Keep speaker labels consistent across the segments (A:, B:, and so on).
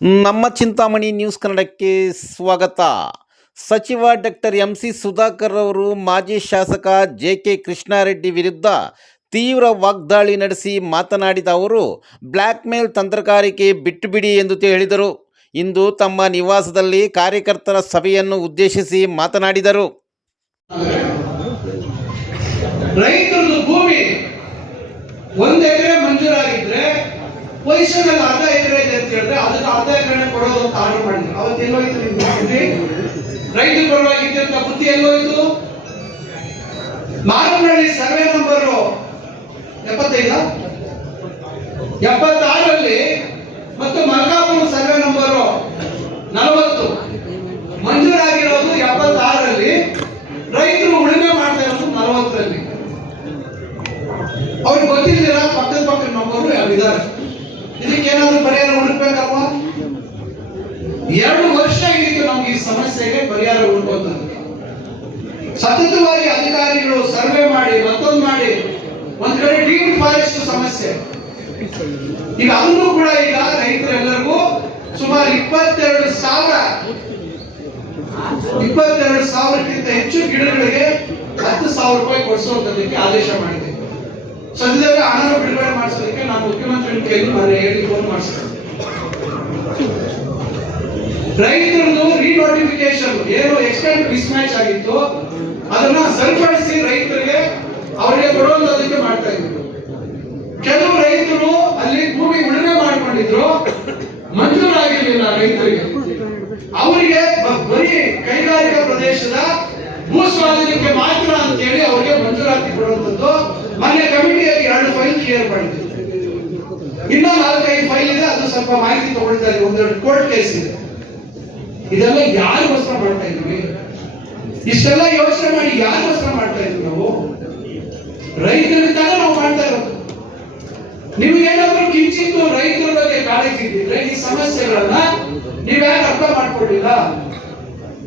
A: ನಮ್ಮ ಚಿಂತಾಮಣಿ ನ್ಯೂಸ್ ಕನ್ನಡಕ್ಕೆ ಸ್ವಾಗತ. ಸಚಿವ ಡಾಕ್ಟರ್ ಎಂ ಸಿ ಸುಧಾಕರ್ ಅವರು ಮಾಜಿ ಶಾಸಕ ಜೆ ಕೆ ಕೃಷ್ಣಾರೆಡ್ಡಿ ವಿರುದ್ಧ ತೀವ್ರ ವಾಗ್ದಾಳಿ ನಡೆಸಿ ಮಾತನಾಡಿದ ಅವರು ಬ್ಲ್ಯಾಕ್ಮೇಲ್ ತಂತ್ರಗಾರಿಕೆ ಬಿಟ್ಟುಬಿಡಿ ಎಂದು ಹೇಳಿದರು. ಇಂದು ತಮ್ಮ ನಿವಾಸದಲ್ಲಿ ಕಾರ್ಯಕರ್ತರ ಸಭೆಯನ್ನು ಉದ್ದೇಶಿಸಿ ಮಾತನಾಡಿದರು.
B: ಭೂಮಿ ಒಂದ್ ಮಂಜೂರಾಗಿದ್ರೆ ಪೊಸಿಷನ್ ಅಲ್ಲಿ ಅರ್ಧ ಎಕರೆ ಇದೆ ಅಂತ ಹೇಳಿದ್ರೆ ಅದಕ್ಕೆ ಅರ್ಧ ಎಕರೆ ಕೊಡೋದು ಅಂತ ಆರ್ಡರ್ ಮಾಡಿದ್ರು. ಅವತ್ತು ಎಲ್ಲೋಯ್ತು ನಿಮ್ಗೆ? ರೈತರ ಪರವಾಗಿದ್ದೆ ಅಂತ ಬುದ್ಧಿ ಎಲ್ಲೋಯ್ತು? ಮಾರನಹಳ್ಳಿ ಸರ್ವೆ ನಂಬರ್ ಎಪ್ಪತ್ತೈದ? ಎಪ್ಪತ್ತಾರರಲ್ಲಿ ಎರಡು ವರ್ಷ ಆಗಿತ್ತು ನಮ್ಗೆ ಈ ಸಮಸ್ಯೆಗೆ ಪರಿಹಾರ ಹುಡುಕೋದು ಸತತವಾಗಿ ಅಧಿಕಾರಿಗಳು ಸರ್ವೆ ಮಾಡಿ, ಮತ್ತೊಂದು ಮಾಡಿ, ಒಂದ್ ಕಡೆ ಡೀಪ್ ಫಾರೆಸ್ಟ್ ಸಮಸ್ಯೆ. ಈಗ ಅದನ್ನು ಕೂಡ ಈಗ ರೈತರೆಲ್ಲರಿಗೂ ಸುಮಾರು ಇಪ್ಪತ್ತೆರಡು ಸಾವಿರ, ಇಪ್ಪತ್ತೆರಡು ಸಾವಿರಕ್ಕಿಂತ ಹೆಚ್ಚು ಗಿಡಗಳಿಗೆ ಹತ್ತು ಸಾವಿರ ರೂಪಾಯಿ ಕೊಡಿಸುವಂತದಕ್ಕೆ ಆದೇಶ ಮಾಡಿದೆ. ಸದ್ಯದಲ್ಲಿ ಹಣ ಬಿಡುಗಡೆ ಮಾಡಿಸೋದಕ್ಕೆ ನಾನು ಮುಖ್ಯಮಂತ್ರಿ ಕೈಲಿ ಮನೆ ಹೇಳಿ ಫೋನ್ ಮಾಡಿಸ್ತೇನೆ ರೈತರದ್ದು ರಿನೋಟಿಫಿಕೇಶನ್ ಏನು ಎಕ್ಸ್ಟೆಂಟ್ ಮಿಸ್ಮ್ಯಾಚ್ ಆಗಿತ್ತು, ಅದನ್ನ ಸರಿಪಡಿಸಿ ರೈತರಿಗೆ ಅವರಿಗೆ ಕೊಡುವಂತದಕ್ಕೆ ಮಾಡ್ತಾ ಇದ್ರು. ಕೆಲವು ರೈತರು ಅಲ್ಲಿ ಭೂಮಿ ಉಳುಮೆ ಮಾಡ್ಕೊಂಡಿದ್ರು ಮಂಜೂರಾಗಿರ್ಲಿಲ್ಲ ರೈತರಿಗೆ. ಅವರಿಗೆ ಬರೀ ಕೈಗಾರಿಕಾ ಪ್ರದೇಶದ ಭೂ ಸ್ವಾಧೀನಕ್ಕೆ ಮಾತ್ರ ಅಂತೇಳಿ ಅವರಿಗೆ ಮಂಜೂರಾತಿ ಕೊಡುವಂತದ್ದು ಮೊನ್ನೆ ಕಮಿಟಿಯಲ್ಲಿ ಎರಡು ಫೈಲ್ ಕ್ಲಿಯರ್ ಮಾಡಿದ್ರು. ಇನ್ನೂ ನಾಲ್ಕೈದು ಫೈಲ್ ಇದೆ, ಅದು ಸ್ವಲ್ಪ ಮಾಹಿತಿ ತಗೊಳ್ತಾ ಇದೆ ಒಂದೆರಡು ಕೋರ್ಟ್ ಕೇಸ್ ಇದೆ. ಇದೆಲ್ಲ ಯಾರಿಗೋಸ್ಕರ ಮಾಡ್ತಾ ಇದ್ವಿ ಇಷ್ಟೆಲ್ಲ ಯೋಚನೆ ಮಾಡಿ ಯಾರಿಗೋಸ್ಕರ ಮಾಡ್ತಾ ಇದ್ವಿ ನಾವು? ರೈತರಿದ್ದಾಗ ನಾವು ಮಾಡ್ತಾ ಇರೋದು. ನಿಮ್ಗೇನಾದ್ರೂ ಕಿಂಚಿತ್ತು ರೈತರ ಬಗ್ಗೆ ಕಾಳಜಿ ಇದ್ದಿದ್ರೆ ಈ ಸಮಸ್ಯೆಗಳನ್ನ ನೀವ್ಯಾಕೆ ಅರ್ಥ ಮಾಡ್ಕೊಳ್ಳಿಲ್ಲ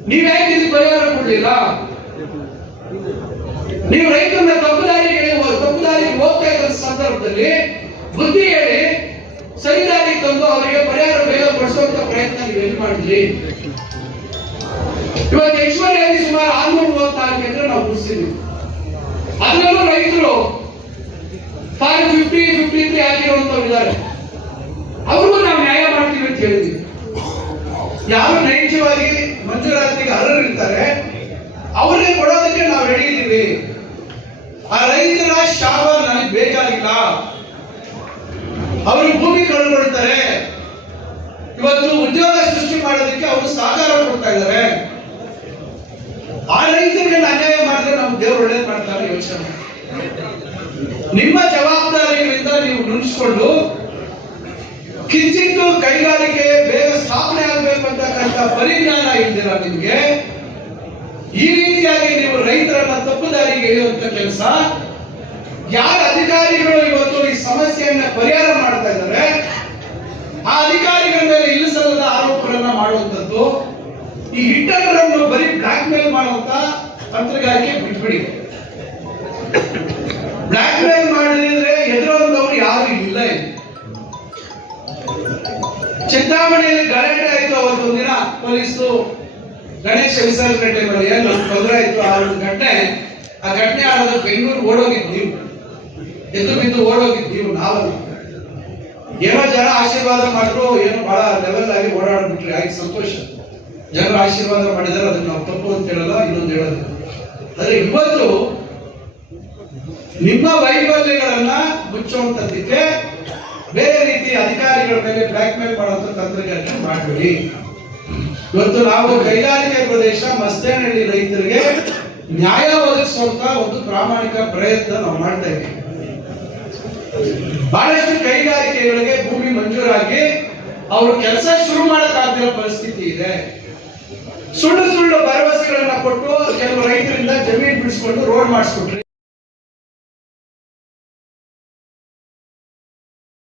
B: ನೀವ್ಯಾಕೆ ಇದಕ್ಕೆ ಪರಿಹಾರ ಕೊಡ್ಲಿಲ್ಲ? ನೀವು ರೈತರನ್ನ ತಪ್ಪು ದಾರಿಗೆ ತಪ್ಪು ಹೋಗ್ತಾ ಇರೋ ಸಂದರ್ಭದಲ್ಲಿ ಬುದ್ಧಿ ಹೇಳಿ ಸರಿ ದಾರಿಗೆ ತಂದು ಅವರಿಗೆ ಕೊಡಿಸುವಂತ ಪ್ರಯತ್ನ ನೀವು ಎಲ್ಲಿ ಮಾಡಿದ್ರಿ? ಇವತ್ತು ಹೆಚ್ಚುವರಿಯಾಗಿ ಸುಮಾರು ಆರ್ನೂರ ಮೂವತ್ತಾರು ಎಕರೆ ನಾವು ಮುಗಿಸಿದ್ವಿ ಅದರಲ್ಲೂ ರೈತರು ಫಾರ್ ಫಿಫ್ಟಿ ಫಿಫ್ಟಿ ತ್ರೀ ಆಗಿರುವಂತವ್ರಿದ್ದಾರೆ ಅವ್ರಿಗೂ ನಾವು ನ್ಯಾಯ ಮಾಡ್ತೀವಿ ಅಂತ ಹೇಳಿದ್ವಿ. ಯಾರು ನೈಜವಾಗಿ ಮಂಜೂರಾತಿಗೆ ಅರ್ಹರಿರ್ತಾರೆ ಅವ್ರಿಗೆ ಕೊಡೋದಕ್ಕೆ ನಾವು ರೆಡಿ ಇದ್ದೀವಿ. ಆ ರೈತರ ಶಾಪ ನನಗೆ ಬೇಕಾಗಿಲ್ಲ ಅವರು ಭೂಮಿ ಕಳ್ಕೊಳ್ತಾರೆ. ಇವತ್ತು ಉದ್ಯೋಗ ಸೃಷ್ಟಿ ಮಾಡೋದಕ್ಕೆ ಅವರು ಸಹಕಾರ ಕೊಡ್ತಾ ಇದ್ದಾರೆ. ಆ ರೈತರಿಗೆ ಅನ್ಯಾಯ ಮಾಡಿದ್ರೆ ನಾವು ದೇವ್ರು ಒಳ್ಳೇದು ಮಾಡ್ತಾರೆ ಯೋಚನೆ. ನಿಮ್ಮ ಜವಾಬ್ದಾರಿಗಳಿಂದ ನೀವು ನುಣಿಸ್ಕೊಂಡು ಕಿಂಚಿತ್ತು ಕೈಗಾರಿಕೆ ಬೇಗ ಸ್ಥಾಪನೆ ಆಗಬೇಕು ಅಂತಕ್ಕಂಥ ಪರಿಜ್ಞಾನ ಇಲ್ದಿರ ನಿಮ್ಗೆ. ಈ ರೀತಿಯಾಗಿ ನೀವು ರೈತರನ್ನ ತಪ್ಪು ದಾರಿಗೆ ಎಳೆಯುವಂತ ಕೆಲಸ. ಯಾರ ಅಧಿಕಾರಿಗಳು ಇವತ್ತು ಈ ಸಮಸ್ಯೆಯನ್ನ ಪರಿಹಾರ ಮಾಡ್ತಾ ಇದ್ದಾರೆ? ಆ ಅಧಿಕಾರಿಗಳ ಮೇಲೆ ಇಲ್ಲಿಸಲಾದ ಆರೋಪಗಳನ್ನ ಮಾಡುವಂತದ್ದು ಈ ಹಿಟ್ಟನ್ನು ಬರೀ ಬ್ಲಾಕ್ ಮೇಲ್ ಮಾಡುವಂತ ತಂತ್ರಗಾರಿಕೆ ಬಿಟ್ಬಿಡಿ ಬ್ಲಾಕ್ ಮೇಲ್ ಮಾಡಿದ್ರೆ ಎದುರಂತವ್ರು ಯಾರು ಇಲ್ಲ ಚಿಂತಾಮಣಿಯಲ್ಲಿ ಗಲಾಟೆ ಆಯ್ತು ಅವತ್ತು ಒಂದಿನ ಪೊಲೀಸು ಗಣೇಶ ವಿಸರ್ಜನೆ ಟೈಮಲ್ಲಿ ಏನು ತೊಂದರೆ ಆಯ್ತು ಆ ಒಂದು ಘಟನೆ. ಆ ಘಟನೆ ಆಡೋದು ಬೆಂಗಳೂರು ಓಡೋಗಿದ್ದು ನೀವು. ಎದ್ದು ಬಿದ್ದು ಓಡೋಗಿದ್ದು ನೀವು ಏನೋ ಜನ ಆಶೀರ್ವಾದ ಮಾಡಿದ್ರು, ಏನೋ ಬಹಳ ಲೆವೆಲ್ ಆಗಿ ಓಡಾಡ್ಬಿಟ್ರಿ, ಆಯ್ತು, ಸಂತೋಷ. ಜನರು ಆಶೀರ್ವಾದ ಮಾಡಿದರೆ, ಅದನ್ನ ನಾವು ತಪ್ಪು ಅಂತ ಹೇಳಲ್ಲ, ಇನ್ನೊಂದು ಹೇಳೋದು. ಆದ್ರೆ ಇವತ್ತು ನಿಮ್ಮ ವೈಫಲ್ಯಗಳನ್ನ ಮುಚ್ಚುವಂತದ್ದಕ್ಕೆ ಬೇರೆ ರೀತಿ ಅಧಿಕಾರಿಗಳ ಮೇಲೆ ಬ್ಲಾಕ್ ಮೇಲ್ ಮಾಡುವಂತ ತಂತ್ರಗಾರಿಕೆ ಮಾಡಬೇಡಿ. ಇವತ್ತು ನಾವು ಕೈಗಾರಿಕೆ ಪ್ರದೇಶ, ಮಸ್ತೇನಹಳ್ಳಿ ರೈತರಿಗೆ ನ್ಯಾಯ ಒದಗಿಸುವಂತ ಒಂದು ಪ್ರಾಮಾಣಿಕ ಪ್ರಯತ್ನ ನಾವು ಮಾಡ್ತಾ ಇದ್ದೀವಿ. ಬಹಳಷ್ಟು ಕೈಗಾರಿಕೆಗಳಿಗೆ ಭೂಮಿ ಮಂಜೂರಾಗಿ ಅವರು ಕೆಲಸ ಶುರು ಮಾಡಕ್ಕಾಗದಿರೋ ಪರಿಸ್ಥಿತಿ ಇದೆ. ಸುಳ್ಳು ಸುಳ್ಳು ಭರವಸೆಗಳನ್ನ ಕೊಟ್ಟು ಕೆಲವು ರೈತರಿಂದ ಜಮೀನು ಬಿಡಿಸ್ಕೊಂಡು ರೋಡ್ ಮಾಡಿಸ್ಬಿಟ್ರಿ.